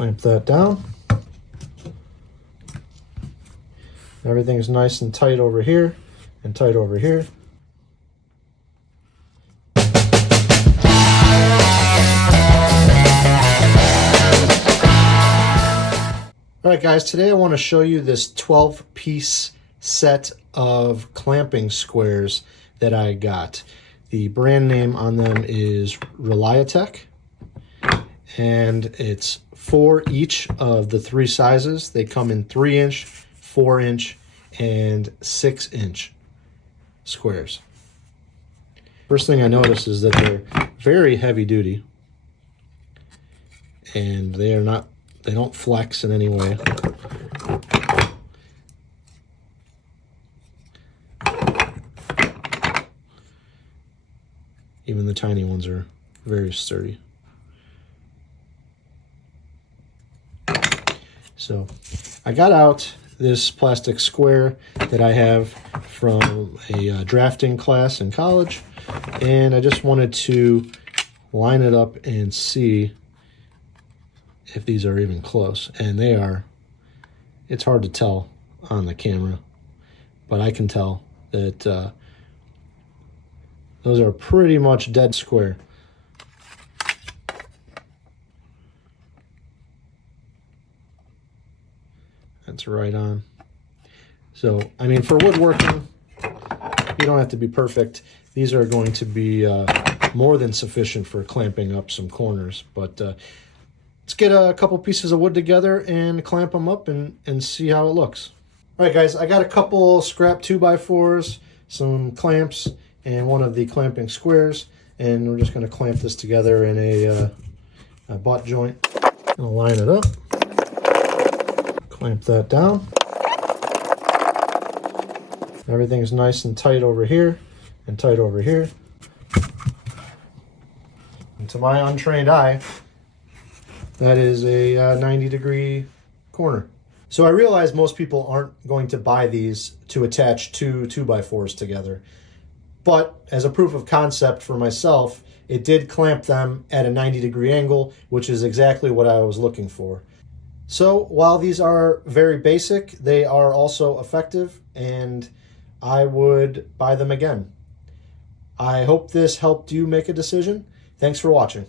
Clamp that down. Everything's nice and tight over here and tight over here. All right, guys, today I want to show you this 12-piece set of clamping squares that I got. The brand name on them is Relitec, and it's 4 each of the 3 sizes. They come in 3-inch, 4-inch, and 6-inch squares. First thing I notice is that they're very heavy duty, and they don't flex in any way. Even the tiny ones are very sturdy. So I got out this plastic square that I have from a drafting class in college, and I just wanted to line it up and see if these are even close. And they are. It's hard to tell on the camera, but I can tell that those are pretty much dead square. That's right on. So, I mean, for woodworking, you don't have to be perfect. These are going to be more than sufficient for clamping up some corners. But let's get a couple pieces of wood together and clamp them up and see how it looks. All right, guys, I got a couple scrap 2x4s, some clamps, and one of the clamping squares. And we're just going to clamp this together in a butt joint. I'm going to line it up. Clamp that down. Everything's nice and tight over here and tight over here. And to my untrained eye, that is a 90-degree corner. So I realize most people aren't going to buy these to attach 2 2x4s together. But as a proof of concept for myself, it did clamp them at a 90-degree angle, which is exactly what I was looking for. So while these are very basic, they are also effective, and I would buy them again. I hope this helped you make a decision. Thanks for watching.